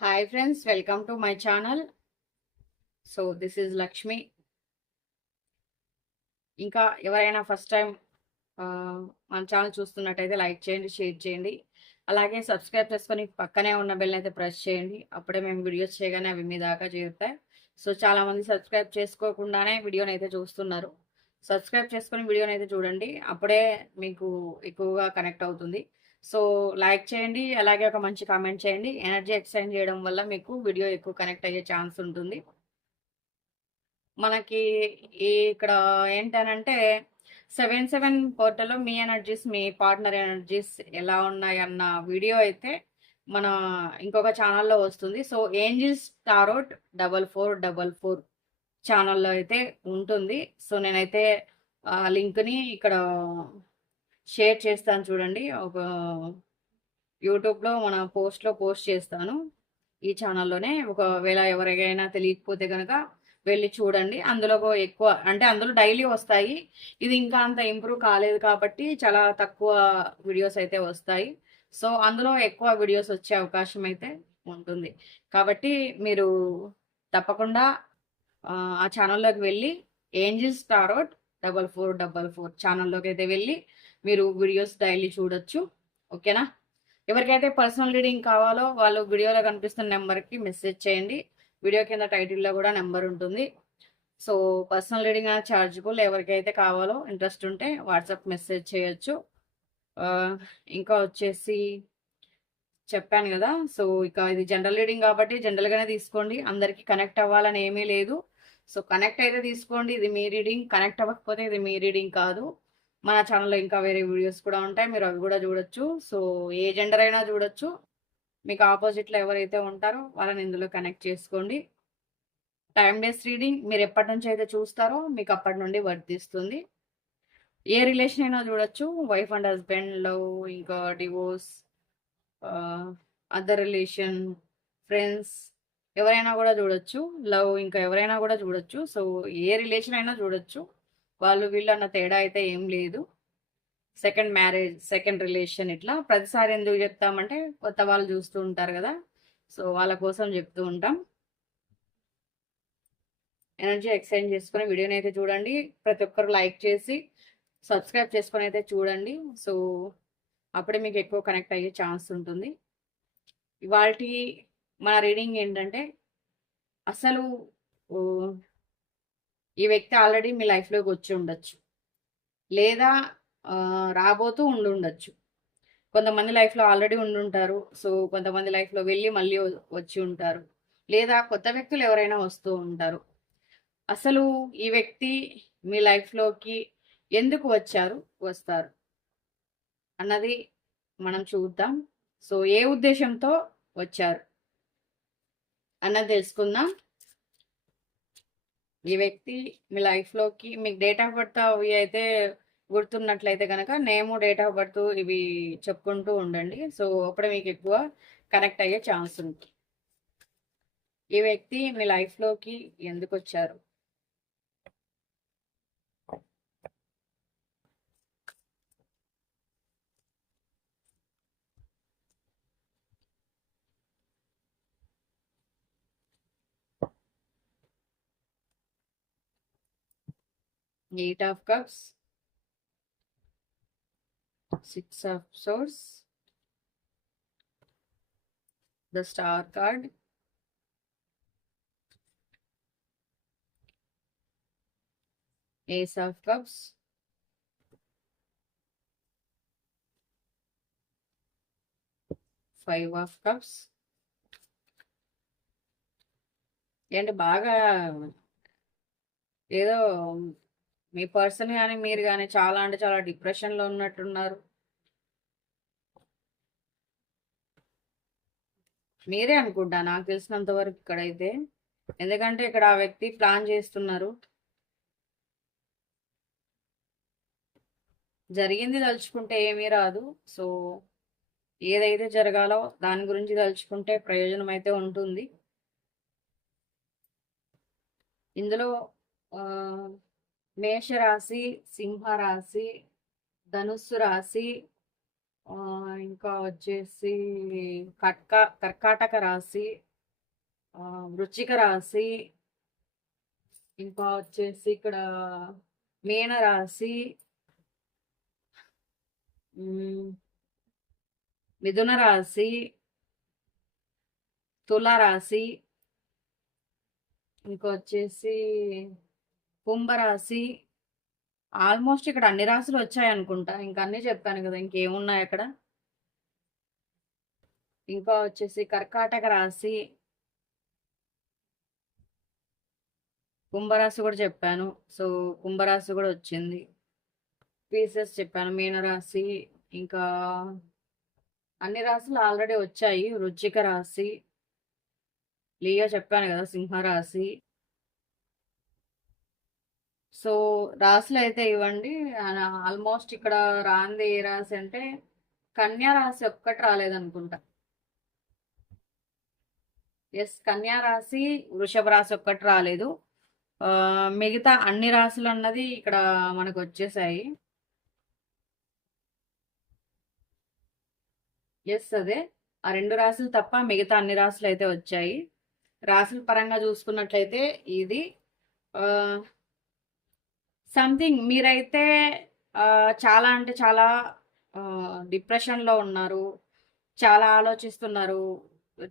Hi friends, welcome to my channel. So this is Lakshmi. ఇంకా ఎవరైనా first time మన channel చూస్తున్నట్టయితే like చేయండి, షేర్ చేయండి. అలాగే సబ్స్క్రైబ్ చేసుకొని పక్కనే ఉన్న బెల్ అయితే ప్రెస్ చేయండి. అప్పుడే మేము వీడియోస్ చేయగానే అవి మీ దాకా చేరుతాయి. సో చాలామంది సబ్స్క్రైబ్ చేసుకోకుండానే వీడియోని అయితే చూస్తున్నారు. సబ్స్క్రైబ్ చేసుకొని వీడియోని అయితే చూడండి. అప్పుడే మీకు ఎక్కువగా కనెక్ట్ అవుతుంది. సో లైక్ చేయండి, అలాగే ఒక మంచి కామెంట్ చేయండి. ఎనర్జీ ఎక్స్చేంజ్ చేయడం వల్ల మీకు వీడియో ఎక్కువ కనెక్ట్ అయ్యే ఛాన్స్ ఉంటుంది. మనకి ఇక్కడ ఏంటనంటే 77 పోర్టల్లో మీ ఎనర్జీస్, మీ పార్ట్నర్ ఎనర్జీస్ ఎలా ఉన్నాయన్న వీడియో అయితే మన ఇంకొక ఛానల్లో వస్తుంది. సో ఏంజిల్స్ టారోట్ 4444 ఛానల్లో అయితే ఉంటుంది. సో నేనైతే లింక్ని ఇక్కడ షేర్ చేస్తాను చూడండి. ఒక యూట్యూబ్లో మన పోస్ట్ చేస్తాను ఈ ఛానల్లోనే. ఒకవేళ ఎవరికైనా తెలియకపోతే కనుక వెళ్ళి చూడండి. అందులో ఎక్కువ అంటే అందులో డైలీ వస్తాయి. ఇది ఇంకా అంత ఇంప్రూవ్ కాలేదు కాబట్టి చాలా తక్కువ వీడియోస్ అయితే వస్తాయి. సో అందులో ఎక్కువ వీడియోస్ వచ్చే అవకాశం అయితే ఉంటుంది. కాబట్టి మీరు తప్పకుండా ఆ ఛానల్లోకి వెళ్ళి ఏంజిల్స్ టారోట్ 4444 ఛానల్లోకి అయితే వెళ్ళి మీరు వీడియోస్ డైలీ చూడొచ్చు. ఓకేనా? ఎవరికైతే పర్సనల్ రీడింగ్ కావాలో వాళ్ళు వీడియోలో కనిపిస్తున్న నెంబర్కి మెసేజ్ చేయండి. వీడియో కింద టైటిల్లో కూడా నెంబర్ ఉంటుంది. సో పర్సనల్ రీడింగ్ అనేది ఛార్జబుల్. ఎవరికైతే కావాలో ఇంట్రెస్ట్ ఉంటే వాట్సాప్ మెసేజ్ చేయొచ్చు. ఇంకా వచ్చేసి చెప్పాను కదా. సో ఇక ఇది జనరల్ రీడింగ్ కాబట్టి జనరల్గానే తీసుకోండి. అందరికీ కనెక్ట్ అవ్వాలని ఏమీ లేదు. సో కనెక్ట్ అయితే తీసుకోండి. ఇది మీ రీడింగ్. కనెక్ట్ అవ్వకపోతే ఇది మీ రీడింగ్ కాదు. మన ఛానల్లో ఇంకా వేరే వీడియోస్ కూడా ఉంటాయి, మీరు అవి కూడా చూడొచ్చు. సో ఏ జెండర్ అయినా చూడొచ్చు. మీకు ఆపోజిట్లో ఎవరైతే ఉంటారో వాళ్ళని ఇందులో కనెక్ట్ చేసుకోండి. Time base reading. మీరు ఎప్పటి నుంచి అయితే చూస్తారో మీకు అప్పటి నుండి వర్తిస్తుంది. ఏ రిలేషన్ అయినా చూడొచ్చు. వైఫ్ అండ్ హస్బెండ్, లవ్, ఇంకా డివోర్స్, అదర్ రిలేషన్, ఫ్రెండ్స్, ఎవరైనా కూడా చూడొచ్చు. లవ్ ఇంకా ఎవరైనా కూడా చూడొచ్చు. సో ఏ రిలేషన్ అయినా చూడొచ్చు. వాళ్ళు వీళ్ళు అన్న తేడా అయితే ఏం లేదు. సెకండ్ మ్యారేజ్, సెకండ్ రిలేషన్, ఇట్లా ప్రతిసారి ఎందుకు చెప్తామంటే కొత్త వాళ్ళు చూస్తూ ఉంటారు కదా. సో వాళ్ళ కోసం చెప్తూ ఉంటాం. ఎనర్జీ ఎక్స్చేంజ్ చేసుకుని వీడియోని అయితే చూడండి. ప్రతి ఒక్కరు లైక్ చేసి సబ్స్క్రైబ్ చేసుకొని అయితే చూడండి. సో అప్పుడే మీకు ఎక్కువ కనెక్ట్ అయ్యే ఛాన్స్ ఉంటుంది. ఇవాళ మన రీడింగ్ ఏంటంటే, అసలు ఈ వ్యక్తి ఆల్రెడీ మీ లైఫ్లోకి వచ్చి ఉండొచ్చు, లేదా రాబోతూ ఉండొచ్చు. కొంతమంది లైఫ్లో ఆల్రెడీ ఉండుంటారు. సో కొంతమంది లైఫ్లో వెళ్ళి మళ్ళీ వచ్చి ఉంటారు, లేదా కొత్త వ్యక్తులు ఎవరైనా వస్తూ ఉంటారు. అసలు ఈ వ్యక్తి మీ లైఫ్లోకి ఎందుకు వస్తారు అన్నది మనం చూద్దాం. సో ఏ ఉద్దేశంతో వచ్చారు అన్నది తెలుసుకుందాం. ఈ వ్యక్తి మీ లైఫ్లోకి, మీకు డేట్ ఆఫ్ బర్త్ అవి అయితే గుర్తున్నట్లయితే కనుక నేము, డేట్ ఆఫ్ బర్త్ ఇవి చెప్పుకుంటూ ఉండండి. సో అప్పుడే మీకు ఎక్కువ కనెక్ట్ అయ్యే ఛాన్స్ ఉంది. ఈ వ్యక్తి మీ లైఫ్లోకి ఎందుకు వచ్చారు? Eight of cups, 6 of swords, the star card, ace of cups, 5 of cups. ఏంటి బాగా ఏదో మీ పర్సన్ కానీ మీరు కానీ చాలా అంటే చాలా డిప్రెషన్లో ఉన్నట్టున్నారు. మీరే అనుకుంటా నాకు తెలిసినంత వరకు ఇక్కడైతే. ఎందుకంటే ఇక్కడ ఆ వ్యక్తి ప్లాన్ చేస్తున్నారు. జరిగింది తలుచుకుంటే ఏమీ రాదు. సో ఏదైతే జరగాలో దాని గురించి తలుచుకుంటే ప్రయోజనం అయితే ఉంటుంది. ఇందులో మేషరాశి, సింహరాశి, ధనుస్సు రాశి, ఇంకా వచ్చేసి కర్కాటక రాశి, వృశ్చిక రాశి, ఇంకా వచ్చేసి ఇక్కడ మీన రాశి, మిథున రాశి, తుల రాశి, ఇంకొచ్చేసి కుంభరాశి. ఆల్మోస్ట్ ఇక్కడ అన్ని రాశులు వచ్చాయి అనుకుంటా. ఇంకా అన్నీ చెప్పాను కదా, ఇంకేమున్నాయి అక్కడ. ఇంకా వచ్చేసి కర్కాటక రాశి, కుంభరాశి కూడా చెప్పాను. సో కుంభరాశి కూడా వచ్చింది. పీసెస్ చెప్పాను. మీనరాశి, ఇంకా అన్ని రాశులు ఆల్రెడీ వచ్చాయి. వృశ్చిక రాశి, లియో చెప్పాను కదా, సింహరాశి. సో రాశులు అయితే ఇవ్వండి. ఆల్మోస్ట్ ఇక్కడ రాంది ఏ రాశి అంటే కన్యా రాశి ఒక్కటి రాలేదనుకుంటా. ఎస్, కన్యా రాశి, వృషభ రాశి ఒక్కటి రాలేదు. మిగతా అన్ని రాశులు అన్నది ఇక్కడ మనకు వచ్చేసాయి. ఎస్, అదే ఆ 2 రాశులు తప్ప మిగతా అన్ని రాశులు అయితే వచ్చాయి. రాశుల పరంగా చూసుకున్నట్లయితే ఇది సంథింగ్ మీరైతే చాలా అంటే చాలా డిప్రెషన్లో ఉన్నారు, చాలా ఆలోచిస్తున్నారు,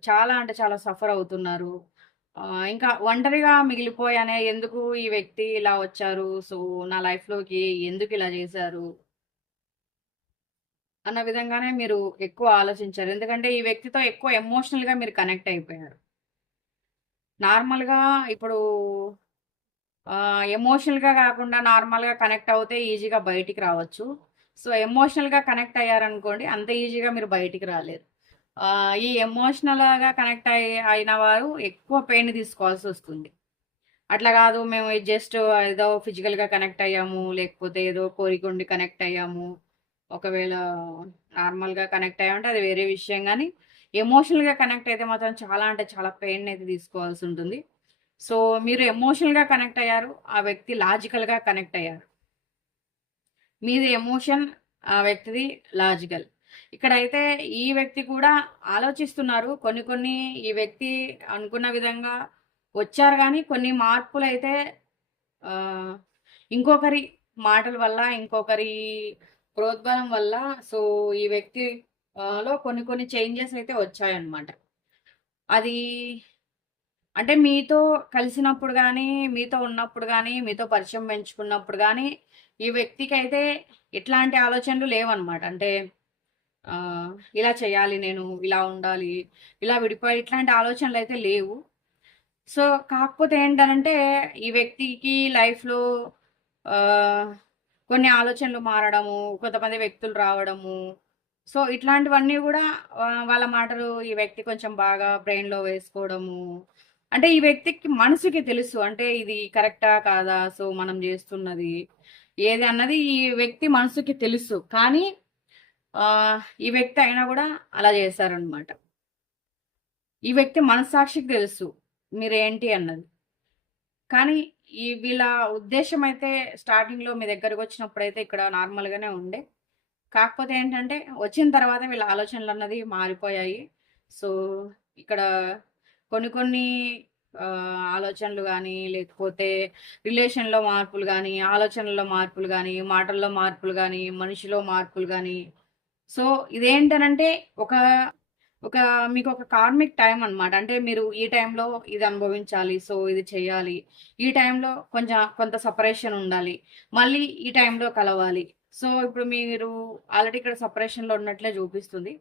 చాలా అంటే చాలా సఫర్ అవుతున్నారు. ఇంకా ఒంటరిగా మిగిలిపోయానే, ఎందుకు ఈ వ్యక్తి ఇలా వచ్చారు, సో నా లైఫ్లోకి ఎందుకు ఇలా చేశారు అన్న విధంగానే మీరు ఎక్కువ ఆలోచించారు. ఎందుకంటే ఈ వ్యక్తితో ఎక్కువ ఎమోషనల్గా మీరు కనెక్ట్ అయిపోయారు. నార్మల్గా ఇప్పుడు ఎమోషనల్గా కాకుండా నార్మల్గా కనెక్ట్ అవుతే ఈజీగా బయటికి రావచ్చు. సో ఎమోషనల్గా కనెక్ట్ అయ్యారనుకోండి, అంత ఈజీగా మీరు బయటికి రాలేరు. ఈ ఎమోషనల్గా కనెక్ట్ అయిన వారు ఎక్కువ పెయిన్ తీసుకోవాల్సి వస్తుంది. అట్లా కాదు, మేము జస్ట్ ఏదో ఫిజికల్గా కనెక్ట్ అయ్యాము, లేకపోతే ఏదో కోరికొండి కనెక్ట్ అయ్యాము, ఒకవేళ నార్మల్గా కనెక్ట్ అయ్యామంటే అది వేరే విషయం. కానీ ఎమోషనల్గా కనెక్ట్ అయితే మాత్రం చాలా అంటే చాలా పెయిన్ అయితే తీసుకోవాల్సి ఉంటుంది. సో మీరు ఎమోషనల్గా కనెక్ట్ అయ్యారు, ఆ వ్యక్తి లాజికల్గా కనెక్ట్ అయ్యారు. మీది ఎమోషన్, ఆ వ్యక్తిది లాజికల్. ఇక్కడైతే ఈ వ్యక్తి కూడా ఆలోచిస్తున్నారు. కొన్ని ఈ వ్యక్తి అనుకున్న విధంగా వచ్చారు, కానీ కొన్ని మార్పులు అయితే ఇంకొకరి మాటల వల్ల, ఇంకొకరి ప్రోద్బలం వల్ల, సో ఈ వ్యక్తి లో కొన్ని చేంజెస్ అయితే వచ్చాయన్నమాట. అది అంటే మీతో కలిసినప్పుడు కానీ, మీతో ఉన్నప్పుడు కానీ, మీతో పరిచయం పెంచుకున్నప్పుడు కానీ ఈ వ్యక్తికి అయితే ఎట్లాంటి ఆలోచనలు లేవన్నమాట. అంటే ఇలా చేయాలి, నేను ఇలా ఉండాలి, ఇలా విడిపోయి ఇట్లాంటి ఆలోచనలు అయితే లేవు. సో కాకపోతే ఏంటంటే ఈ వ్యక్తికి లైఫ్లో కొన్ని ఆలోచనలు మారడము, కొంతమంది వ్యక్తులు రావడము, సో ఇట్లాంటివన్నీ కూడా వాళ్ళ మాటలు ఈ వ్యక్తి కొంచెం బాగా బ్రెయిన్లో వేసుకోవడము. అంటే ఈ వ్యక్తికి మనసుకి తెలుసు, అంటే ఇది కరెక్టా కాదా, సో మనం చేస్తున్నది ఏది అన్నది ఈ వ్యక్తి మనసుకి తెలుసు. కానీ ఈ వ్యక్తి అయినా కూడా అలా చేశారనమాట. ఈ వ్యక్తి మనస్సాక్షికి తెలుసు మీరేంటి అన్నది. కానీ ఈ వీళ్ళ ఉద్దేశం అయితే స్టార్టింగ్లో మీ దగ్గరకు వచ్చినప్పుడైతే ఇక్కడ నార్మల్గానే ఉండే. కాకపోతే ఏంటంటే వచ్చిన తర్వాత వీళ్ళ ఆలోచనలు అన్నది మారిపోయాయి. సో ఇక్కడ కొన్ని ఆలోచనలు కానీ, లేకపోతే రిలేషన్లో మార్పులు కానీ, ఆలోచనల్లో మార్పులు కానీ, మాటల్లో మార్పులు కానీ, మనిషిలో మార్పులు కానీ, సో ఇదేంటనంటే ఒక ఒక మీకు ఒక కార్మిక్ టైం అనమాట. అంటే మీరు ఈ టైంలో ఇది అనుభవించాలి, సో ఇది చేయాలి, ఈ టైంలో కొంత సపరేషన్ ఉండాలి, మళ్ళీ ఈ టైంలో కలవాలి. సో ఇప్పుడు మీరు ఆల్రెడీ ఇక్కడ సపరేషన్లో ఉన్నట్లే చూపిస్తుంది.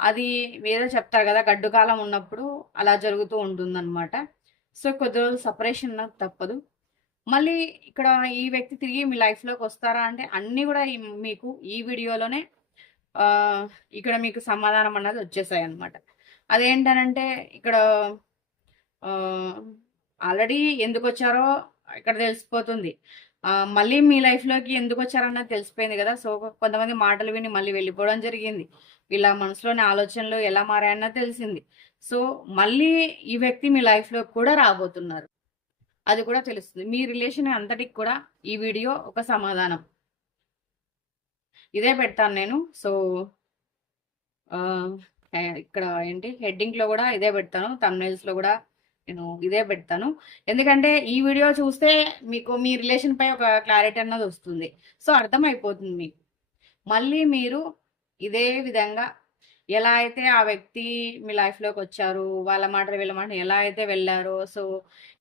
అది ఏదో చెప్తారు కదా, గడ్డు కాలం ఉన్నప్పుడు అలా జరుగుతూ ఉంటుందన్నమాట. సో కొద్ది రోజులు సపరేషన్ తప్పదు. మళ్ళీ ఇక్కడ ఈ వ్యక్తి తిరిగి మీ లైఫ్లోకి వస్తారా అంటే అన్నీ కూడా మీకు ఈ వీడియోలోనే ఇక్కడ మీకు సమాధానం అన్నది వచ్చేసాయి అనమాట. అదేంటనంటే ఇక్కడ ఆల్రెడీ ఎందుకు వచ్చారో ఇక్కడ తెలిసిపోతుంది. మళ్ళీ మీ లైఫ్లోకి ఎందుకు వచ్చారన్నది తెలిసిపోయింది కదా. సో కొంతమంది మాటలు విని మళ్ళీ వెళ్ళిపోవడం జరిగింది. వీళ్ళ మనసులోని ఆలోచనలు ఎలా మారాయన్నది తెలిసింది. సో మళ్ళీ ఈ వ్యక్తి మీ లైఫ్లో కూడా రాబోతున్నారు, అది కూడా తెలుస్తుంది. మీ రిలేషన్ అంతటికి కూడా ఈ వీడియో ఒక సమాధానం. ఇదే పెడతాను నేను. సో ఆహ్, ఇక్కడ ఏంటి హెడ్డింగ్‌లో గూడా ఇదే పెడతాను. థంబ్‌నెయిల్స్‌లో గూడా నేను ఇదే పెడతాను. ఎందుకంటే ఈ వీడియో చూస్తే మీకు మీ రిలేషన్‌పై ఒక క్లారిటీ అన్నదొస్తుంది. సో, అర్థమైపోతుంది మీకు. మళ్ళీ మీరు ఇదే విధంగా ఎలా అయితే ఆ వ్యక్తి మీ లైఫ్‌లోకొచ్చారు, వాళ్ళ మాట వీళ్ళ మాట ఎలా అయితే వెళ్లారో, సో,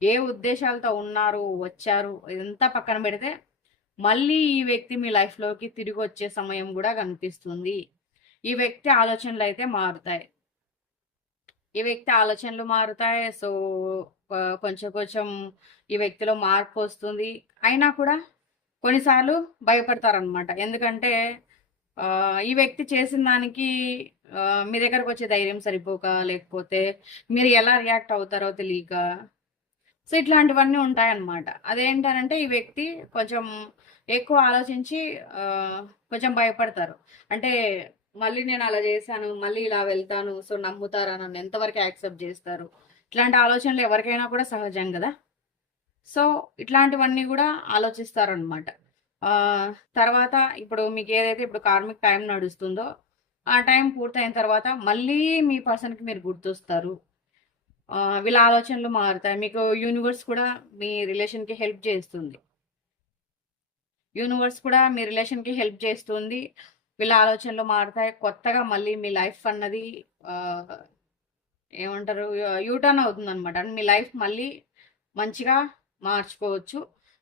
ఏ ఉద్దేశాలతో ఉన్నారు, వచ్చారు ఇదంతా పక్కన పెడితే, మళ్ళీ ఈ వ్యక్తి మీ లైఫ్‌లోకి తిరిగొచ్చే సమయం గూడా కనిపిస్తుంది. ఈ వ్యక్తి ఆలోచనలైతే మారుతాయి. ఈ వ్యక్తి ఆలోచనలు మారుతాయి. సో, కొంచెం కొంచెం ఈ వ్యక్తిలో మార్పొస్తుంది. అయినా కూడా కొన్నిసార్లు భయపడతారనమాట. ఎందుకంటే ఈ వ్యక్తి చేసిన దానికి మీ దగ్గరకొచ్చే ధైర్యం సరిపోక, లేకపోతే మీరు ఎలా రియాక్ట్ అవుతారో తెలియక, సో, ఇట్లాంటివన్నీ ఉంటాయన్నమాట. అదేంటనంటే ఈ వ్యక్తి కొంచెం ఎక్కువ ఆలోచించి కొంచెం భయపడతారు. అంటే మళ్ళీ నేను అలా చేశాను, మళ్ళీ ఇలా వెళ్తాను. సో, నమ్ముతారా? నన్ను ఎంతవరకు యాక్సెప్ట్ జేస్తారు? ఇట్లాంటి ఆలోచనలు ఎవరికైనా కూడా సహజం గదా! సో, ఇట్లాంటివన్నీ గూడా ఆలోచిస్తారనమాట. ఆహ్, తర్వాత ఇప్పుడు మీకేదైతే ఇప్పుడు కార్మిక్ టైం నడుస్తుందో, ఆ టైం పూర్తయిన తర్వాత మళ్ళీ మీ పర్సన్‌కి మీరు గుర్తొస్తారు. వీళ్ళ ఆలోచనలు మారుతాయి. మీకు యూనివర్స్ కూడా మీ రిలేషన్‌కి హెల్ప్ చేస్తుంది. యూనివర్స్ కూడా మీ రిలేషన్‌కి హెల్ప్ చేస్తుంది. వీళ్ళ ఆలోచనలు మారుతాయి. కొత్తగా మళ్ళీ మీ లైఫ్ అన్నది ఆహ్, ఏమంటారు యూ టర్న్ అవుతుందనమాట. అంటే మీ లైఫ్ మళ్ళీ మంచిగా మార్చుకోవచ్చు.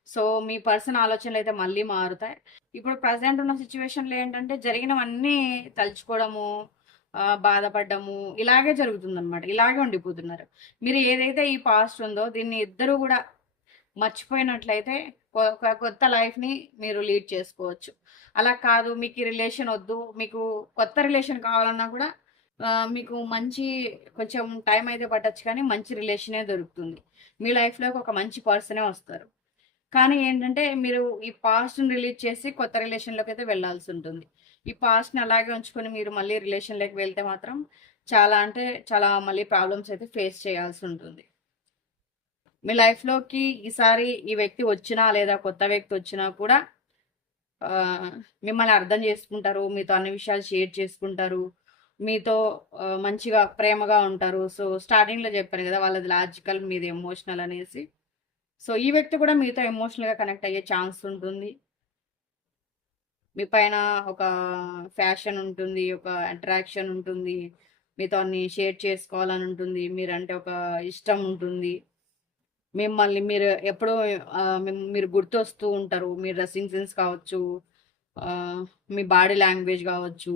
సో, మీ పర్సన్ ఆలోచనలైతే మళ్ళీ మారుతాయి. ఇప్పుడు ప్రెజెంట్ ఉన్న సిట్యుయేషన్‌లో ఏంటంటే జరిగినవన్నీ తలుచుకోవడము, బాధపడ్డము ఇలాగే జరుగుతుందనమాట. ఇలాగే ఉండిపోతున్నారు. మీరు ఏదైతే ఈ పాస్ట్ ఉందో దీన్ని ఇద్దరు గూడా మర్చిపోయినట్లయితే ఒక కొత్త లైఫ్‌ని మీరు లీడ్ చేసుకోవచ్చు. అలా కాదు మీకు ఈ రిలేషన్ ఒద్దు, మీకు కొత్త రిలేషన్ కావాలన్నా కూడా మీకు మంచి కొంచెం టైం అయితే పట్టొచ్చు కానీ మంచి రిలేషనే దొరుకుతుంది. మీ లైఫ్‌లోకి ఒక మంచి పర్సనే వస్తారు. కానీ ఏంటంటే మీరు ఈ పాస్ట్‌ని రిలీజ్ చేసి కొత్త రిలేషన్‌లోకైతే వెళ్ళాల్సుంటుంది. ఈ పాస్ట్‌ని అలాగే ఉంచుకొని మీరు మళ్ళీ రిలేషన్‌లోకి వెళ్తే మాత్రం చాలా అంటే చాలా మళ్ళీ ప్రాబ్లమ్స్ అయితే ఫేస్ చేయాల్సుంటుంది. మీ లైఫ్‌లోకి ఈసారి ఈ వ్యక్తి వచ్చినా, లేదా కొత్త వ్యక్తి వచ్చినా కూడా ఆహ్, మిమ్మల్ని అర్థం చేసుకుంటారు. మీతో అన్ని విషయాలు షేర్ చేసుకుంటారు. మీతో మంచిగా ప్రేమగా ఉంటారు. సో, స్టార్టింగ్‌లో చెప్పాను గదా! వాళ్ళది లాజికల్, మీది ఎమోషనల్ అనేసి. సో, ఈ వ్యక్తి కూడా మీతో ఎమోషనల్‌గా కనెక్ట్ అయ్యే ఛాన్స్ ఉంటుంది. మీ పైన ఒక ఫ్యాషన్ ఉంటుంది. ఒక అట్రాక్షన్ ఉంటుంది. మీతో అన్ని షేర్ చేసుకోవాలని ఉంటుంది. మీరంటే ఒక ఇష్టం ఉంటుంది. మిమ్మల్ని మీరు ఎప్పుడూ మీరు గుర్తొస్తూ ఉంటారు. మీ డ్రెస్సింగ్ సెన్స్ కావచ్చు, ఆహ్, మీ బాడీ లాంగ్వేజ్ కావచ్చు,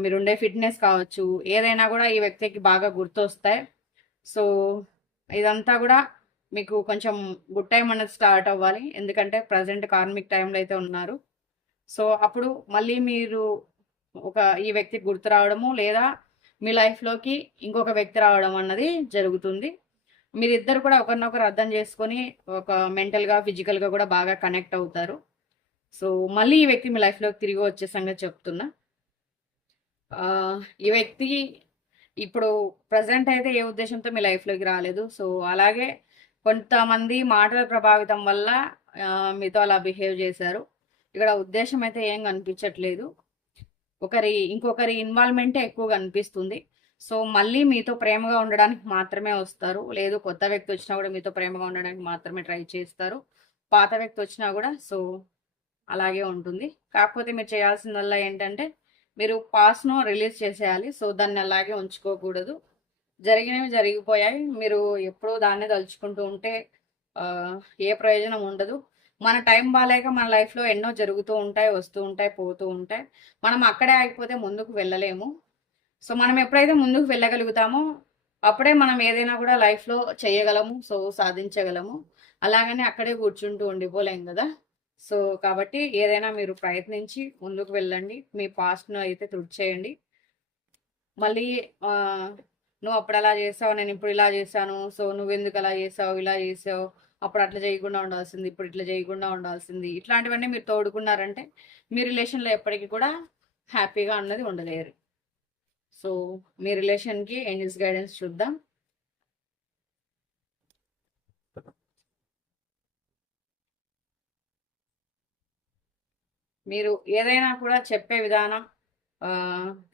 మీరుండే ఫిట్‌నెస్ కావచ్చు, ఏదైనా గూడా ఈ వ్యక్తికి బాగా గుర్తొస్తాయి. సో, ఇదంతా గూడా మీకు కొంచెం గుడ్ టైమ్ అనేది స్టార్ట్ అవ్వాలి. ఎందుకంటే ప్రెజెంట్ కార్మిక్ టైమ్‌లో అయితే ఉన్నారు. సో, అప్పుడు మళ్ళీ మీరు ఒక ఈ వ్యక్తికి గుర్తు రావడము, లేదా మీ లైఫ్‌లోకి ఇంకొక వ్యక్తి రావడం అన్నది జరుగుతుంది. మీరిద్దరు కూడా ఒకరినొకరు అర్థం చేసుకొని, ఒక మెంటల్‌గా, ఫిజికల్‌గా కూడా బాగా కనెక్ట్ అవుతారు. సో, మళ్ళీ ఈ వ్యక్తి మీ లైఫ్‌లోకి తిరిగి వచ్చే సంగతి చెప్తున్నా. ఈ వ్యక్తి ఇప్పుడు ప్రెజెంట్ అయితే ఏ ఉద్దేశంతో మీ లైఫ్‌లోకి రాలేదు. సో, అలాగే కొంతమంది మాటల ప్రభావితం వల్ల మీతో అలా బిహేవ్ చేశారు. ఇక్కడ ఉద్దేశ్యం అయితే ఏం కనిపించట్లేదు. ఇంకొకరి ఇన్వాల్వ్‌మెంటే ఎక్కువగా అనిపిస్తుంది. సో, మళ్ళీ మీతో ప్రేమగా ఉండడానికి మాత్రమే వస్తారు. లేదు కొత్త వ్యక్తి వచ్చినా కూడా మీతో ప్రేమగా ఉండడానికి మాత్రమే ట్రై చేస్తారు. పాత వ్యక్తి వచ్చినా కూడా సో, అలాగే ఉంటుంది. కాకపోతే మీరు చేయాల్సిందల్లా ఏంటంటే, మీరు పాస్ట్‌ను రిలీజ్ చేసేయాలి. సో, దాన్ని అలాగే ఉంచుకోకూడదు. జరిగినవి జరిగిపోయాయి. మీరు ఎప్పుడూ దాన్నే తలుచుకుంటూ ఉంటే ఆహ్, ఏ ప్రయోజనం ఉండదు. మన టైం బాలేక మన లైఫ్‌లో ఎన్నో జరుగుతూ ఉంటాయి, వస్తూ ఉంటాయి, పోతూ ఉంటాయి. మనం అక్కడే ఆగిపోతే ముందుకు వెళ్ళలేము. సో, మనం ఎప్పుడైతే ముందుకు వెళ్ళగలుగుతామో, అప్పుడే మనం ఏదైనా కూడా లైఫ్‌లో చేయగలము. సో, సాధించగలము. అలాగని అక్కడే కూర్చుంటూ ఉండిపోలేం గదా! సో, కాబట్టి ఏదైనా మీరు ప్రయత్నించి ముందుకు వెళ్ళండి. మీ పాస్ట్‌ను అయితే తుడిచేయండి. మళ్ళీ ఆహ్, "నువ్వప్పుడు అలా చేసావు. నేనిప్పుడు ఇలా చేశాను. సో, నువ్వెందుకు అలా చేసావు? ఇలా చేసావు. అప్పుడు అట్లా చేయకుండా ఉండాల్సింది. ఇప్పుడు ఇట్లా చేయకుండా ఉండాల్సింది." ఇట్లాంటివన్నీ మీరు తోడుకున్నారంటే, మీ రిలేషన్‌లో ఎప్పటికి కూడా హ్యాపీగా అన్నది ఉండలేరు. సో, మీ రిలేషన్‌కి ఏంజెల్స్ గైడెన్స్ చూద్దాం. మీరు ఏదైనా కూడా చెప్పే విధానం,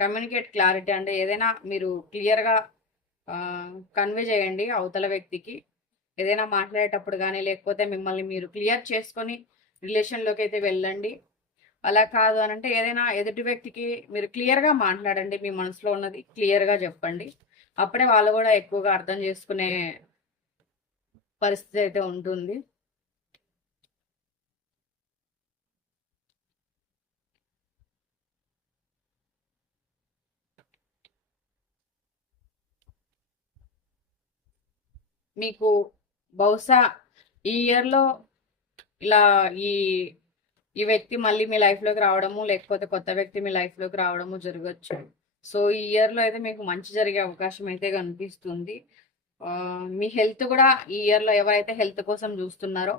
కమ్యూనికేట్ క్లారిటీ అంటే ఏదైనా మీరు క్లియర్గా కన్వే చేయండి అవతల వ్యక్తికి. ఏదైనా మాట్లాడేటప్పుడు కానీ లేకపోతే మిమ్మల్ని మీరు క్లియర్ చేసుకొని రిలేషన్లోకి అయితే వెళ్ళండి. అలా కాదు అని అంటే ఏదైనా ఎదుటి వ్యక్తికి మీరు క్లియర్గా మాట్లాడండి. మీ మనసులో ఉన్నది క్లియర్గా చెప్పండి. అప్పుడే వాళ్ళు కూడా ఎక్కువగా అర్థం చేసుకునే పరిస్థితి అయితే ఉంటుంది. మీకు బహుశా ఈ ఇయర్లో ఇలా ఈ ఈ వ్యక్తి మళ్ళీ మీ లైఫ్లోకి రావడము లేకపోతే కొత్త వ్యక్తి మీ లైఫ్లోకి రావడము జరగచ్చు. సో ఈ ఇయర్లో అయితే మీకు మంచి జరిగే అవకాశం అయితే కనిపిస్తుంది. మీ హెల్త్ కూడా ఈ ఇయర్లో ఎవరైతే హెల్త్ కోసం చూస్తున్నారో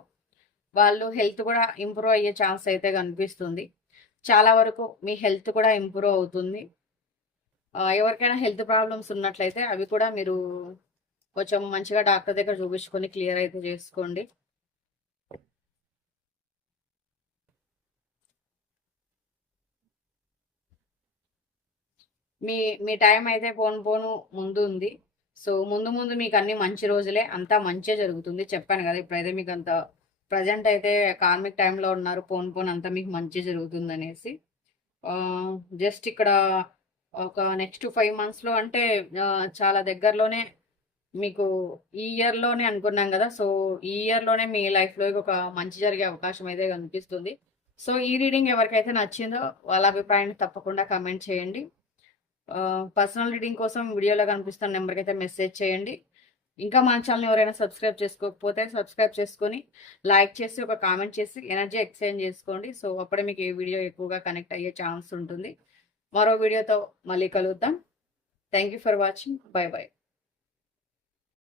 వాళ్ళు హెల్త్ కూడా ఇంప్రూవ్ అయ్యే ఛాన్స్ అయితే కనిపిస్తుంది. చాలా వరకు మీ హెల్త్ కూడా ఇంప్రూవ్ అవుతుంది. ఎవరికైనా హెల్త్ ప్రాబ్లమ్స్ ఉన్నట్లయితే అవి కూడా మీరు కొంచెం మంచిగా డాక్టర్ దగ్గర చూపించుకొని క్లియర్ అయితే చేసుకోండి. మీ మీ టైం అయితే పోను ముందు ఉంది. సో ముందు ముందు మీకు అన్ని మంచి రోజులే, అంతా మంచిగా జరుగుతుంది. చెప్పాను కదా ఇప్పుడైతే మీకు అంత ప్రజెంట్ అయితే కార్మిక్ టైంలో ఉన్నారు. పోను అంతా మీకు మంచి జరుగుతుంది అనేసి. జస్ట్ ఇక్కడ ఒక నెక్స్ట్ 5 monthsలో అంటే చాలా దగ్గరలోనే మీకు ఈ ఇయర్లోనే అనుకున్నాం కదా. సో ఈ ఇయర్లోనే మీ లైఫ్లో ఒక మంచి జరిగే అవకాశం అయితే కనిపిస్తుంది. సో ఈ రీడింగ్ ఎవరికైతే నచ్చిందో వాళ్ళ అభిప్రాయాన్ని తప్పకుండా కమెంట్ చేయండి. పర్సనల్ రీడింగ్ కోసం వీడియోలో కనిపిస్తున్న నెంబర్కి అయితే మెసేజ్ చేయండి. ఇంకా మన ఛానల్ ఎవరైనా సబ్స్క్రైబ్ చేసుకోకపోతే సబ్స్క్రైబ్ చేసుకొని లైక్ చేసి ఒక కామెంట్ చేసి ఎనర్జీ ఎక్స్చేంజ్ చేసుకోండి. సో అప్పుడే మీకు ఈ వీడియో ఎక్కువగా కనెక్ట్ అయ్యే ఛాన్స్ ఉంటుంది. మరో వీడియోతో మళ్ళీ కలుద్దాం. Thank you for watching. By by.